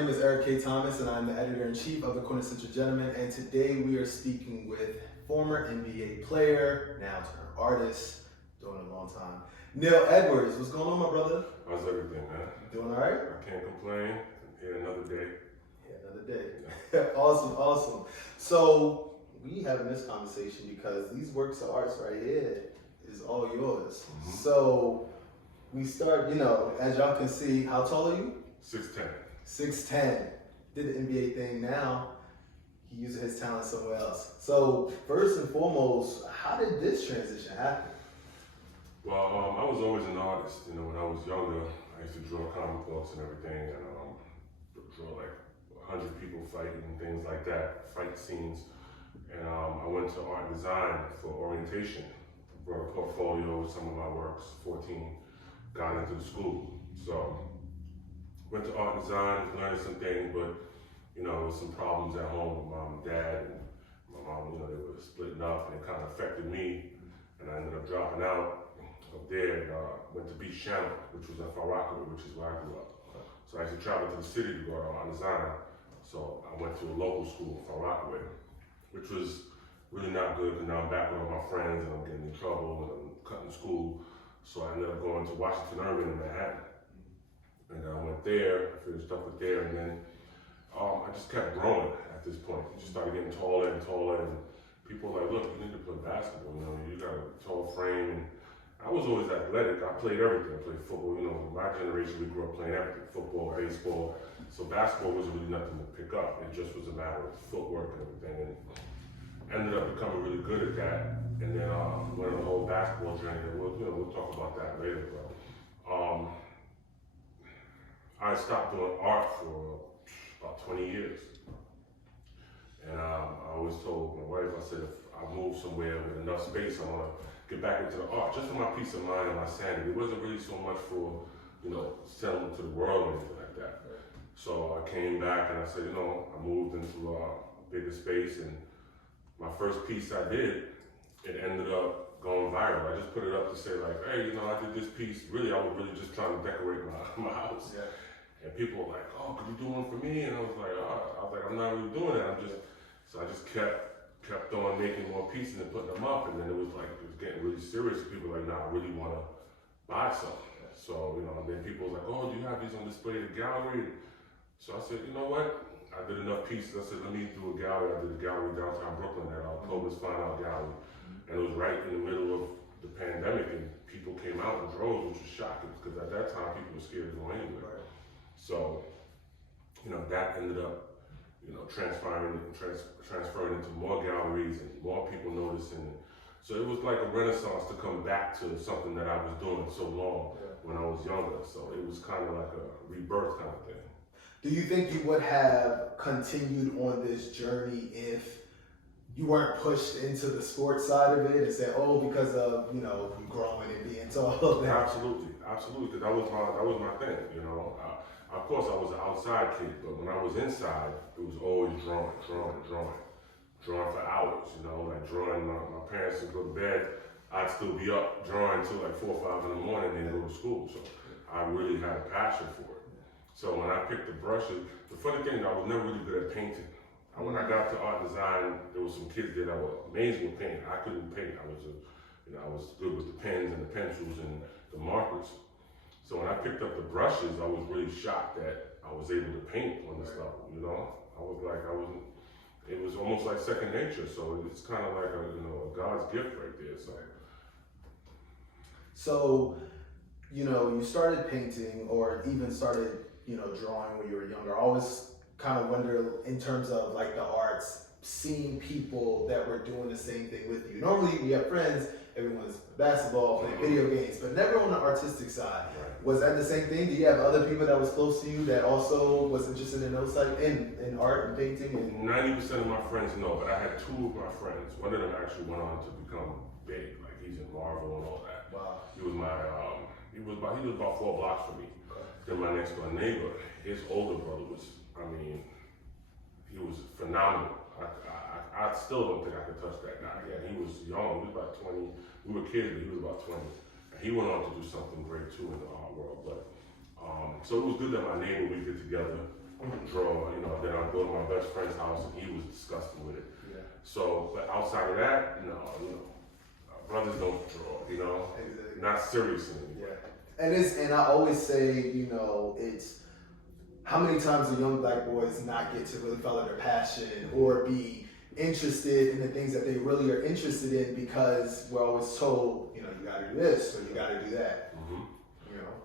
name is Eric K. Thomas, and I'm the editor-in-chief of the Quintessential Gentleman, and today we are speaking with former NBA player, now turned artist, doing it a long time, Neil Edwards. What's going on, my brother? How's everything, man? Doing all right? I can't complain. Here another day. Yeah, another day. Awesome. So, we having this conversation because these works of arts right here is all yours. Mm-hmm. So, we start, as y'all can see, how tall are you? 6'10". 6'10". Did the NBA thing now. He uses his talent somewhere else. So first and foremost, how did this transition happen? Well, I was always an artist. When I was younger, I used to draw comic books and everything, and draw like 100 people fighting and things like that, fight scenes. And I went to art design for orientation. Brought a portfolio with some of my works, 14, got into the school. So went to art design, learned some things, but there was some problems at home with mom and dad, and my mom, they were splitting up, and it kind of affected me, and I ended up dropping out of there and went to Beach Channel, which was in Far Rockaway, which is where I grew up. So I used to travel to the city to go to art design, so I went to a local school in Far Rockaway, which was really not good, because now I'm back with all my friends, and I'm getting in trouble, and I'm cutting school, so I ended up going to Washington Irving in Manhattan. And I went there, finished up with there, and then I just kept growing at this point. Just started getting taller and taller, and people were like, look, you need to play basketball, you got a tall frame. And I was always athletic. I played everything. I played football, my generation, we grew up playing everything, football, baseball. So basketball wasn't really nothing to pick up. It just was a matter of footwork and everything. And ended up becoming really good at that. And then went on the whole basketball journey, and we'll talk about that later. But I stopped doing art for about 20 years. And I always told my wife, I said, if I move somewhere with enough space, I want to get back into the art, just for my peace of mind and my sanity. It wasn't really so much for, selling to the world or anything like that. So I came back and I said, I moved into a bigger space, and my first piece I did, it ended up going viral. I just put it up to say like, hey, I did this piece. Really, I was really just trying to decorate my house. Yeah. And people were like, oh, could you do one for me? And I was like, I'm not really doing that. So I just kept on making more pieces and putting them up. And then it was getting really serious. People were like, nah, I really want to buy something. So, then people were like, oh, do you have these on display at the gallery? So I said, you know what? I did enough pieces. I said, let me do a gallery. I did a gallery downtown Brooklyn at Clovis Fine Art Gallery. And it was right in the middle of the pandemic, and people came out in droves, which was shocking, because at that time people were scared to go anywhere. So, that ended up, transferring into more galleries and more people noticing it. So it was like a renaissance to come back to something that I was doing so long when I was younger. So it was kind of like a rebirth kind of thing. Do you think you would have continued on this journey if you weren't pushed into the sports side of it and said, oh, because of, you growing and being tall? Absolutely, because that was my thing, Of course, I was an outside kid, but when I was inside, it was always drawing for hours, like drawing. My parents would go to bed, I'd still be up drawing till like 4 or 5 in the morning, then go to school. So I really had a passion for it. So when I picked the brushes, the funny thing, I was never really good at painting. When I got to art design, there was some kids there that were amazing with painting. I couldn't paint. I was good with the pens and the pencils and the markers. So when I picked up the brushes, I was really shocked that I was able to paint on this level, it was almost like second nature. So it's kind of like a God's gift right there. So, you started painting or even started, drawing when you were younger. I always kind of wonder in terms of like the arts, seeing people that were doing the same thing with you. Normally we have friends, everyone's basketball, playing video games, but never on the artistic side. Right. Was that the same thing? Do you have other people that was close to you that also was interested in those in art and painting? And 90% of my friends know, but I had 2 of my friends. One of them actually went on to become big, like he's in Marvel and all that. Wow. He was about 4 blocks from me. Okay. Then my next door neighbor, his older brother he was phenomenal. I still don't think I could touch that guy. Yeah, he was young. He was about 20. We were kids, but he was about 20. And he went on to do something great too in the art world. But so it was good that my neighbor, we get together draw. Then I'd go to my best friend's house and he was disgusted with it. Yeah. So, but outside of that, no, brothers don't draw. Exactly. Not seriously. Yeah. And I always say, it's how many times do young black boys not get to really follow their passion or be interested in the things that they really are interested in because we're always told, you gotta do this or you gotta do that. Mm-hmm.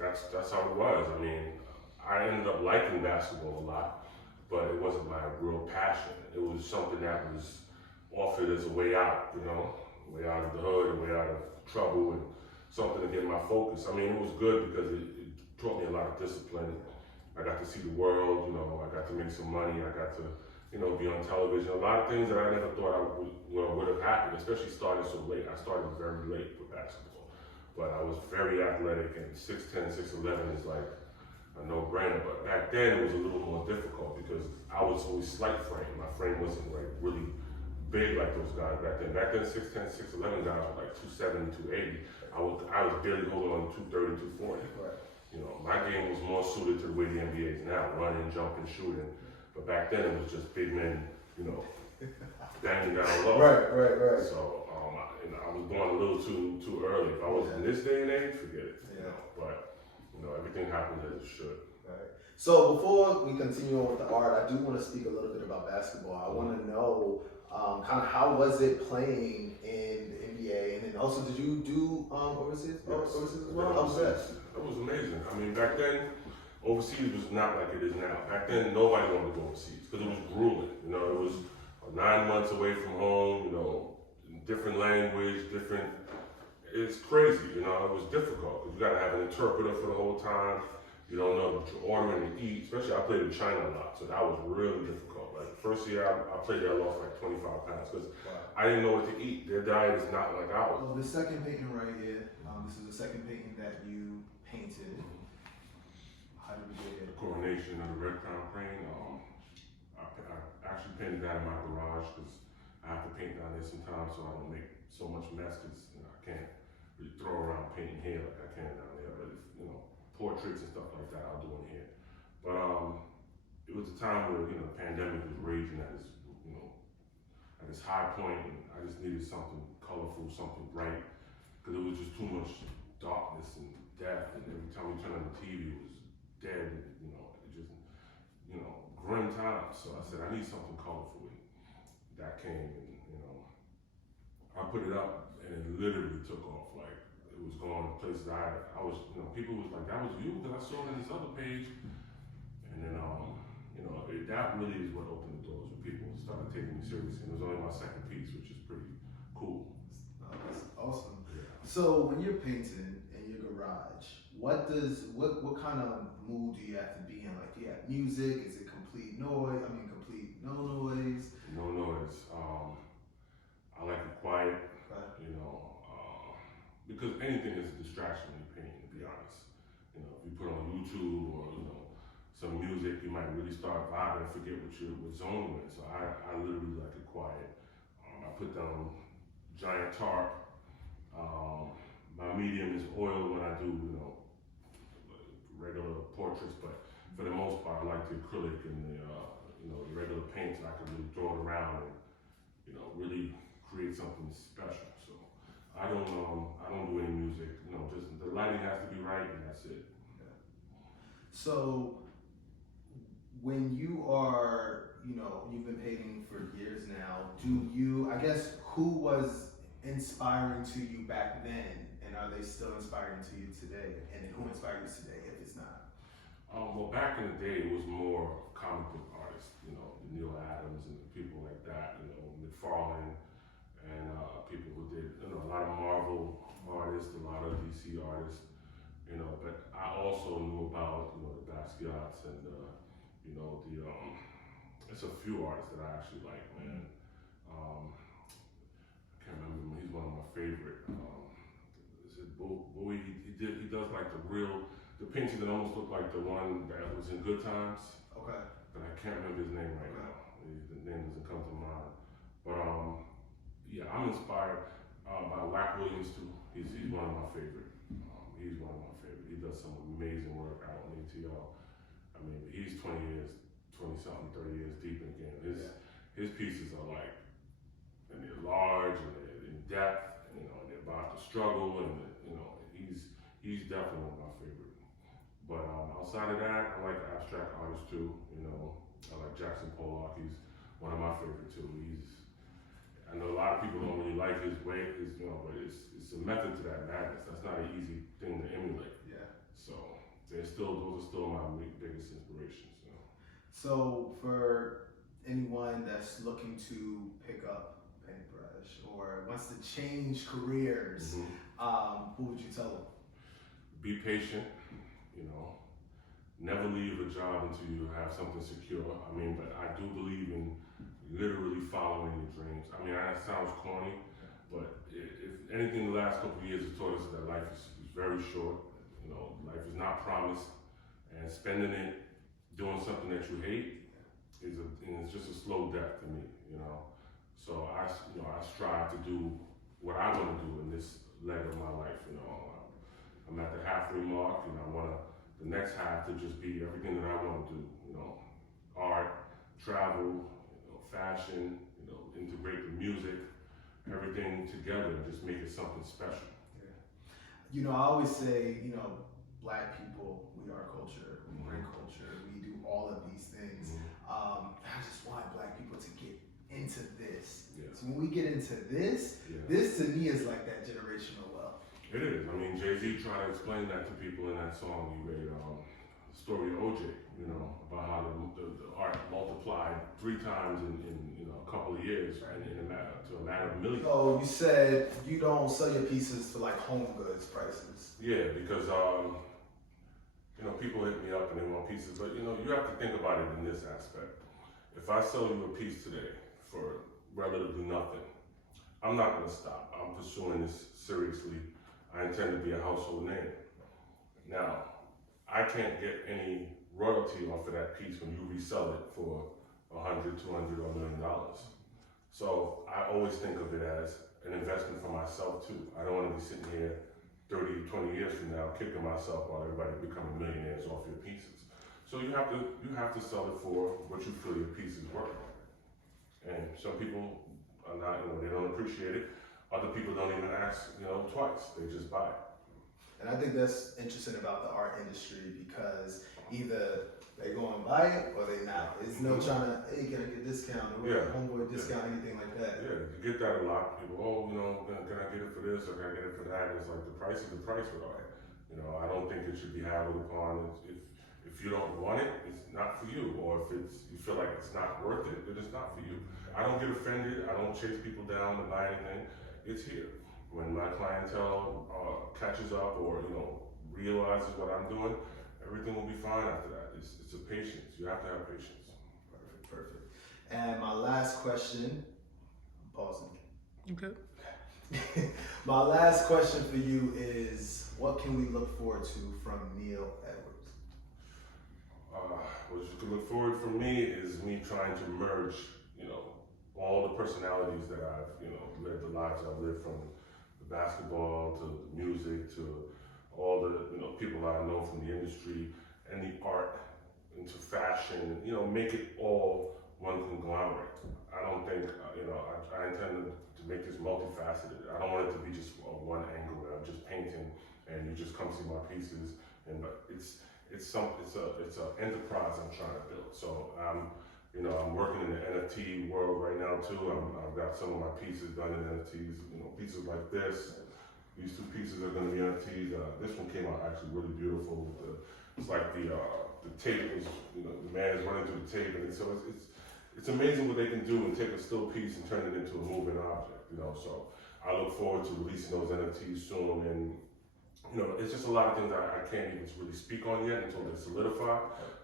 That's how it was. I mean, I ended up liking basketball a lot, but it wasn't my real passion. It was something that was offered as a way out, way out of the hood, a way out of trouble, and something to get my focus. I mean, it was good because it taught me a lot of discipline. I got to see the world, I got to make some money, I got to, be on television. A lot of things that I never thought I would have happened, especially starting so late. I started very late with basketball, but I was very athletic, and 6'10", 6'11" is like a no-brainer. But back then it was a little more difficult because I was always slight frame. My frame wasn't like really big like those guys back then. Back then, 6'10", 6'11" guys were like 270, 280. I was barely holding on 230, 240. Right. My game was more suited to the way the NBA is now, running, jumping, shooting. But back then it was just big men, banging down low. Right. So I was born a little too early. If I was in this day and age, forget it. Yeah. But everything happened as it should. Right. So before we continue on with the art, I do want to speak a little bit about basketball. I want to know kind of how was it playing in the NBA, and then also did you do overseas as well? How was that? It was amazing. I mean, back then, overseas was not like it is now. Back then, nobody wanted to go overseas because it was grueling. It was 9 months away from home. Different language, It's crazy. It was difficult because you got to have an interpreter for the whole time. You don't know what you're ordering to eat. Especially, I played in China a lot, so that was really difficult. Like first year I played there, I lost like 25 pounds because I didn't know what to eat. Their diet is not like ours. Well, the second painting right here. This is the second painting that you painted. How did we get here? The coronation of the Red Crown Crane. I actually painted that in my garage because I have to paint down there sometimes so I don't make so much mess because I can't really throw around painting here like I can down there. But portraits and stuff like that I'll do in here. But it was a time where the pandemic was raging at its high point, and I just needed something colorful, something bright, because it was just too much darkness and death, and every time we turned on the TV it was dead, and, it just, grim times. So I said, I need something colorful, and that came, and, I put it up, and it literally took off. Like, it was going places I was, people was like, that was you, because I saw it in this other page, and then, that really is what opened the doors when people started taking me seriously. And it was only my second piece, which is pretty cool. That's awesome. Yeah. So when you're painting in your garage, what kind of mood do you have to be in? Like, do you have music? Is it complete noise? Complete no noise? No noise. I like it quiet. Right. Because anything is a distraction when you're painting, to be honest. If you put on YouTube or some music, you might really start vibing and forget what zone you're in. So I literally like it quiet. I put down giant tarp. My medium is oil when I do, regular portraits, but for the most part, I like the acrylic and the regular paints. I can really throw it around and, really create something special. So I don't do any music. Just the lighting has to be right, and that's it. Yeah. So when you are, you've been painting for years now, who was inspiring to you back then, and are they still inspiring to you today? And then who inspired you today, if it's not? Well, back in the day, it was more comic book artists, the Neil Adams and people like that, McFarlane, and people who did, a lot of Marvel artists, a lot of DC artists, but I also knew about, the Basquiat's and, it's a few artists that I actually like, man. I can't remember him, he's one of my favorite. Is it Bowie? He does like the painting that almost looked like the one that was in Good Times. Okay. But I can't remember his name right now. The name doesn't come to mind. But yeah, I'm inspired by Wack Williams too. He's one of my favorite. He's one of my favorite. He does some amazing work out in ATL. He's 20 years his pieces are like, and they're large and they're in depth, and, and they're about the struggle, and he's definitely one of my favorite. But outside of that, I like abstract artists too. I like Jackson Pollock. He's one of my favorite too. I know a lot of people don't really like his way, but it's a method to that madness. That's not an easy thing to emulate. Yeah. So those are still my biggest inspirations. So for anyone that's looking to pick up paintbrush or wants to change careers, what would you tell them? Be patient. Never leave a job until you have something secure. But I do believe in literally following your dreams. That sounds corny, but if anything, the last couple of years have taught us that life is very short. Life is not promised, and spending it doing something that you hate it's just a slow death to me. So I strive to do what I want to do in this leg of my life. I'm at the halfway mark, and I want the next half to just be everything that I want to do. Art, travel, fashion, integrate the music, everything together, and just make it something special. Yeah. I always say, Black people, we are culture, we bring culture, we do all of these things. I just want Black people to get into this. Yeah. So when we get into this, this to me is like that generational wealth. It is. Jay-Z tried to explain that to people in that song he made, story of OJ, about how the art multiplied 3 times in a couple of years, and to a matter of millions. Oh, you said you don't sell your pieces for like home goods prices. Yeah, because people hit me up and they want pieces, but you have to think about it in this aspect. If I sell you a piece today for relatively nothing, I'm not going to stop. I'm pursuing this seriously. I intend to be a household name. Now, I can't get any royalty off of that piece when you resell it for $100, $200, or $1 million. So I always think of it as an investment for myself too. I don't want to be sitting here 30, 20 years from now kicking myself while everybody becoming millionaires off your pieces. So you have to sell it for what you feel your piece is worth. And some people are not, they don't appreciate it. Other people don't even ask, twice. They just buy it. And I think that's interesting about the art industry because either they go and buy it or they not. It's no trying to, hey, can I get a discount or homeboy discount, anything like that. Yeah, you get that a lot. People, can I get it for this or can I get it for that? And it's like the price is the price with art. I don't think it should be haggled upon. If you don't want it, it's not for you. Or if you feel like it's not worth it, then it's not for you. I don't get offended. I don't chase people down to buy anything. It's here. When my clientele catches up or realizes what I'm doing, everything will be fine after that. It's a patience. You have to have patience. Perfect. And my last question, I'm pausing. Okay. My last question for you is, what can we look forward to from Neil Edwards? What you can look forward from me is me trying to merge, all the personalities that I've, lived, the lives I've lived, from the basketball to the music to all the, people I know from the industry and the art into fashion, make it all one conglomerate. I don't think, I intend to make this multifaceted. I don't want it to be just one angle where I'm just painting and you just come see my pieces. But it's an enterprise I'm trying to build. So I'm working in the NFT world right now too. I've got some of my pieces done in NFTs. Pieces like this. These 2 pieces are going to be NFTs. This one came out actually really beautiful. It's like the tape is, the man is running through the tape, and so it's amazing what they can do and take a still piece and turn it into a moving object. So I look forward to releasing those NFTs soon, and it's just a lot of things I can't even really speak on yet until they solidify.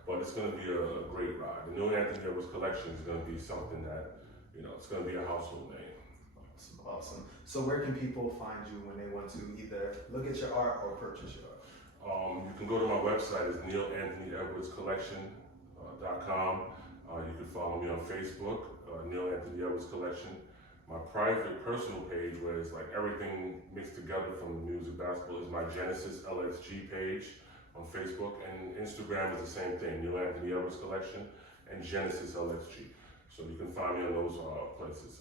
But it's going to be a great ride. The new Anthony Edwards collection is going to be something that, it's going to be a household name. Awesome. So where can people find you when they want to either look at your art or purchase your art? You can go to my website, it's NeilAnthonyEdwardsCollection.com. You can follow me on Facebook, Neil Anthony Edwards Collection. My private personal page, where it's like everything mixed together from the music, basketball, is my Genesis LXG page on Facebook, and Instagram is the same thing, Neil Anthony Edwards Collection and Genesis LXG. So you can find me on those places.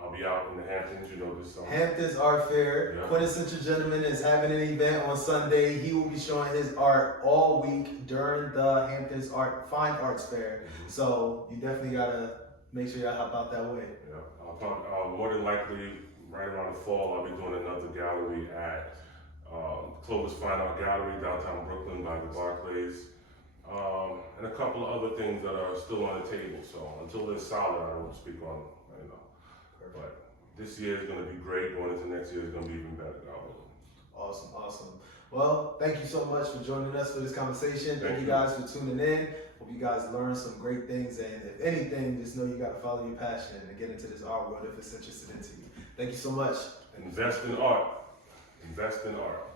I'll be out in the Hamptons, this summer. Hamptons Art Fair. Yeah. Quintessential Gentleman is having an event on Sunday. He will be showing his art all week during the Hamptons Fine Arts Fair. Mhm. So you definitely gotta make sure y'all hop out that way. Yeah, more than likely, right around the fall, I'll be doing another gallery at Clovis Fine Art Gallery, downtown Brooklyn by the Barclays. And a couple of other things that are still on the table. So until they're solid, I don't speak on, But this year is going to be great. Going into next year is going to be even better. God willing. Awesome, awesome. Well, thank you so much for joining us for this conversation. Thank you you. guys for tuning in. Hope you guys learned some great things. And if anything, just know you got to follow your passion and get into this art world if it's interested into you. Thank you so much. Invest in art. Invest in art.